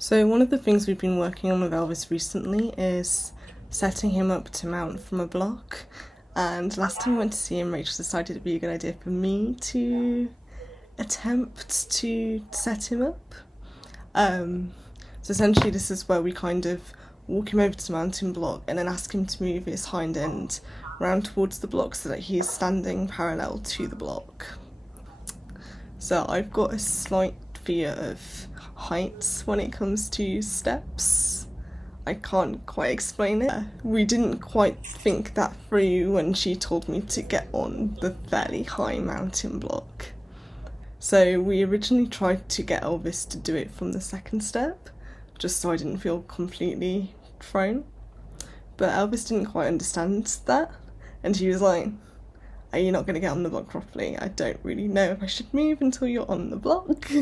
So one of the things we've been working on with Elvis recently is setting him up to mount from a block. And last time I went to see him, Rachel decided it'd be a good idea for me to attempt to set him up. So essentially this is where we kind of walk him over to the mounting block and then ask him to move his hind end round towards the block so that he is standing parallel to the block. So I've got a slight fear of heights when it comes to steps. I can't quite explain it. We didn't quite think that through when she told me to get on the fairly high mountain block. So we originally tried to get Elvis to do it from the second step, just so I didn't feel completely thrown. But Elvis didn't quite understand that, and he was like, "Are you not going to get on the block properly? I don't really know if I should move until you're on the block."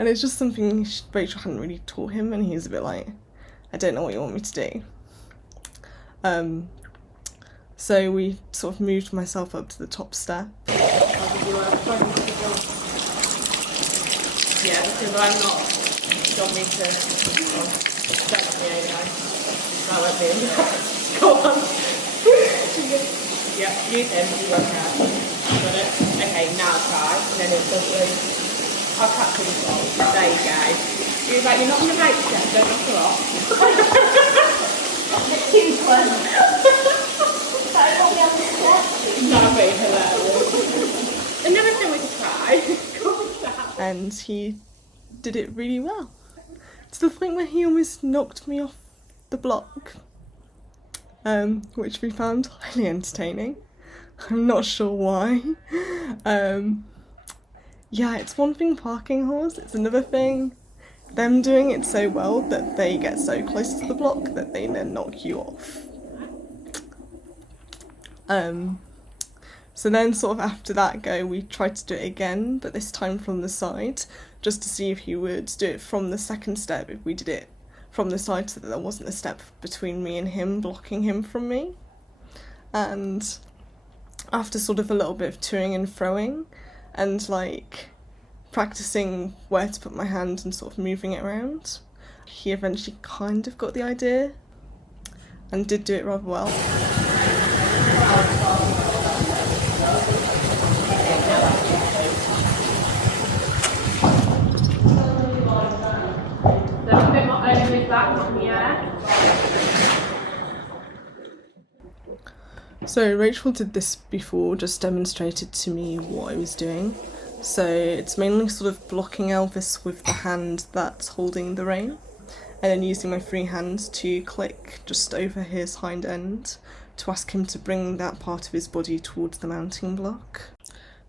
And it's just something Rachel hadn't really taught him, and he was a bit like, "I don't know what you want me to do." So we sort of moved myself up to the top step. Yeah, because I'm not, you want me to, don't let me anyway. I won't be in there. Go on. Yeah, use him, you work out. Got it? Okay, now try, and then it doesn't. I'll catch him as well. There you go. He was like, "You're not on the right step, don't knock her off." Too close. That won't be on the step. That'd be hilarious. Another thing we could try. And he did it really well, to the point where he almost knocked me off the block, which we found highly entertaining. I'm not sure why. Yeah, it's one thing parking horse, it's another thing them doing it so well that they get so close to the block that they then knock you off. So then sort of after that go, we tried to do it again, but this time from the side, just to see if he would do it from the second step if we did it from the side so that there wasn't a step between me and him blocking him from me. And after sort of a little bit of toing and froing and like practicing where to put my hand and sort of moving it around, he eventually kind of got the idea and did do it rather well. So Rachel did this before, just demonstrated to me what I was doing. So it's mainly sort of blocking Elvis with the hand that's holding the rein, and then using my free hand to click just over his hind end to ask him to bring that part of his body towards the mounting block.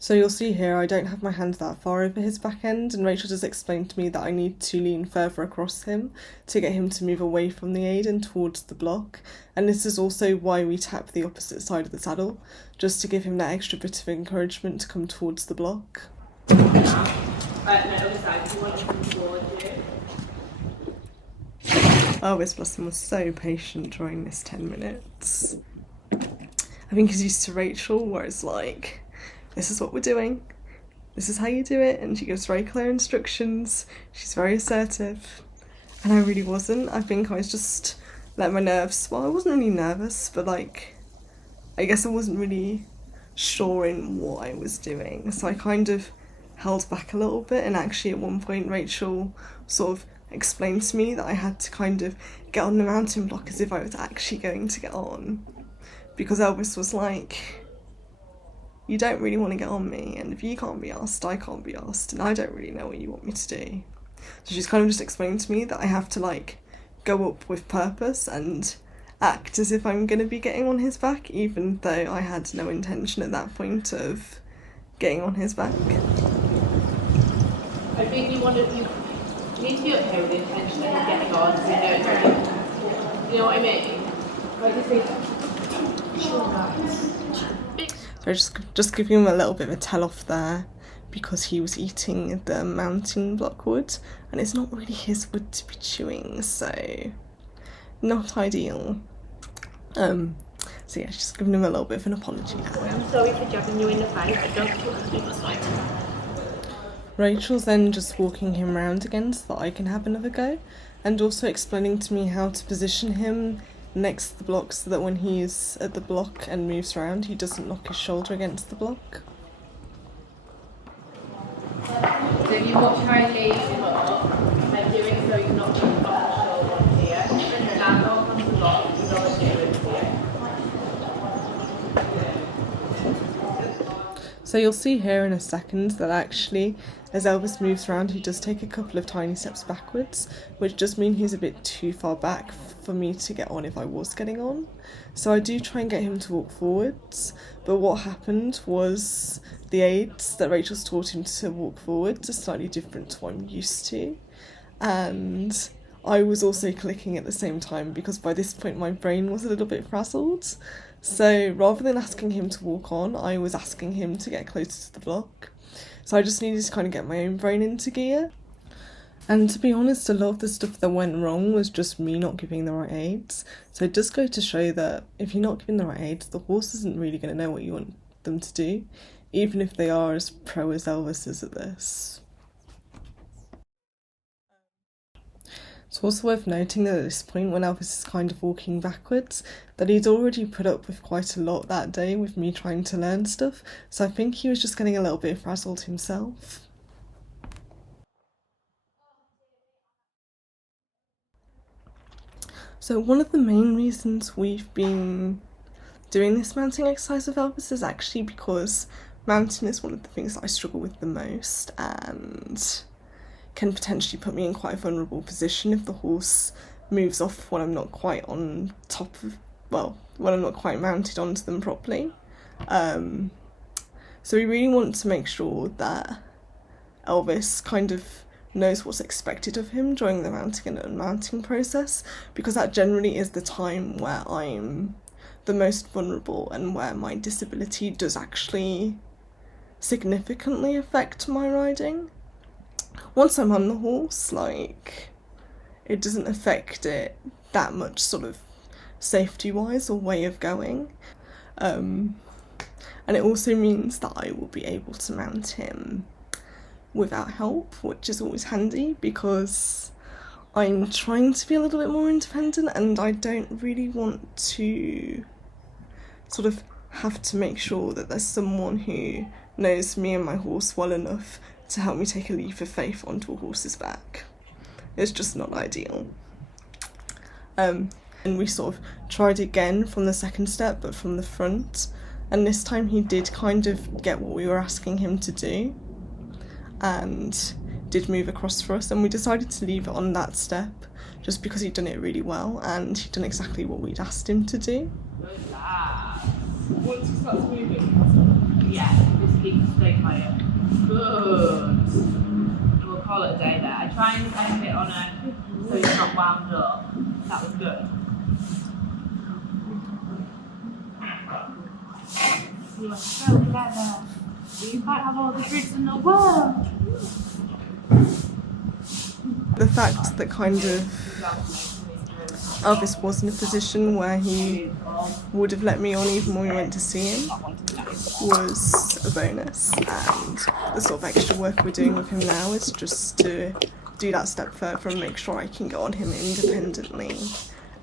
So you'll see here I don't have my hand that far over his back end, and Rachel just explained to me that I need to lean further across him to get him to move away from the aid and towards the block. And this is also why we tap the opposite side of the saddle, just to give him that extra bit of encouragement to come towards the block. Elvis, bless him, was so patient during this 10 minutes. I think he's used to Rachel, where it's like, this is what we're doing, this is how you do it, and she gives very clear instructions, she's very assertive, and I really wasn't. I think I was just let my nerves, well, I wasn't really nervous, but like, I guess I wasn't really sure in what I was doing, so I kind of held back a little bit, and actually at one point Rachel sort of explained to me that I had to kind of get on the mountain block as if I was actually going to get on, because Elvis was like, "You don't really want to get on me, and if you can't be asked, I can't be asked, and I don't really know what you want me to do." So she's kind of just explained to me that I have to like go up with purpose and act as if I'm going to be getting on his back, even though I had no intention at that point of getting on his back. I think you need to be okay with the intention that you're getting on, so you know it's right. You know what I mean? I just think, sure that. So I just giving him a little bit of a tell-off there, because he was eating the mounting block wood, and it's not really his wood to be chewing, so not ideal. So yeah, just giving him a little bit of an apology now. I'm sorry for jabbing you in the face, I don't feel like it was right. Rachel's then just walking him around again so that I can have another go, and also explaining to me how to position him next to the block so that when he's at the block and moves around, he doesn't knock his shoulder against the block. So if you watch how I lead him up, I'm doing so you're not going off the shoulder onto here. And now go up onto the block, you go and do it here. So you'll see here in a second that actually, as Elvis moves around, he does take a couple of tiny steps backwards, which does mean he's a bit too far back for me to get on if I was getting on. So I do try and get him to walk forwards, but what happened was the aids that Rachel's taught him to walk forwards are slightly different to what I'm used to. And I was also clicking at the same time because by this point my brain was a little bit frazzled. So rather than asking him to walk on, I was asking him to get closer to the block. So I just needed to kind of get my own brain into gear. And to be honest, a lot of the stuff that went wrong was just me not giving the right aids. So it does go to show that if you're not giving the right aids, the horse isn't really going to know what you want them to do, even if they are as pro as Elvis is at this. It's also worth noting that at this point, when Elvis is kind of walking backwards, that he'd already put up with quite a lot that day with me trying to learn stuff, so I think he was just getting a little bit frazzled himself. So one of the main reasons we've been doing this mounting exercise with Elvis is actually because mounting is one of the things that I struggle with the most and can potentially put me in quite a vulnerable position if the horse moves off when I'm not quite on top of, well, when I'm not quite mounted onto them properly. So we really want to make sure that Elvis kind of knows what's expected of him during the mounting and unmounting process, because that generally is the time where I'm the most vulnerable and where my disability does actually significantly affect my riding. Once I'm on the horse, like, it doesn't affect it that much sort of safety-wise or way of going. And it also means that I will be able to mount him without help, which is always handy because I'm trying to be a little bit more independent and I don't really want to sort of have to make sure that there's someone who knows me and my horse well enough to help me take a leap of faith onto a horse's back. It's just not ideal. And we sort of tried again from the second step, but from the front, and this time he did kind of get what we were asking him to do and did move across for us, and we decided to leave it on that step just because he'd done it really well and he'd done exactly what we'd asked him to do. Good lad. Once he starts moving, Yeah, just keep stay quiet. Good. We'll call it a day there. I try and end it on a so it's not wound up. That was good. You are so clever. You might have all the tricks in the world. The fact that kind of Elvis was in a position where he would have let me on even when we went to see him was a bonus, and the sort of extra work we're doing with him now is just to do that step further and make sure I can get on him independently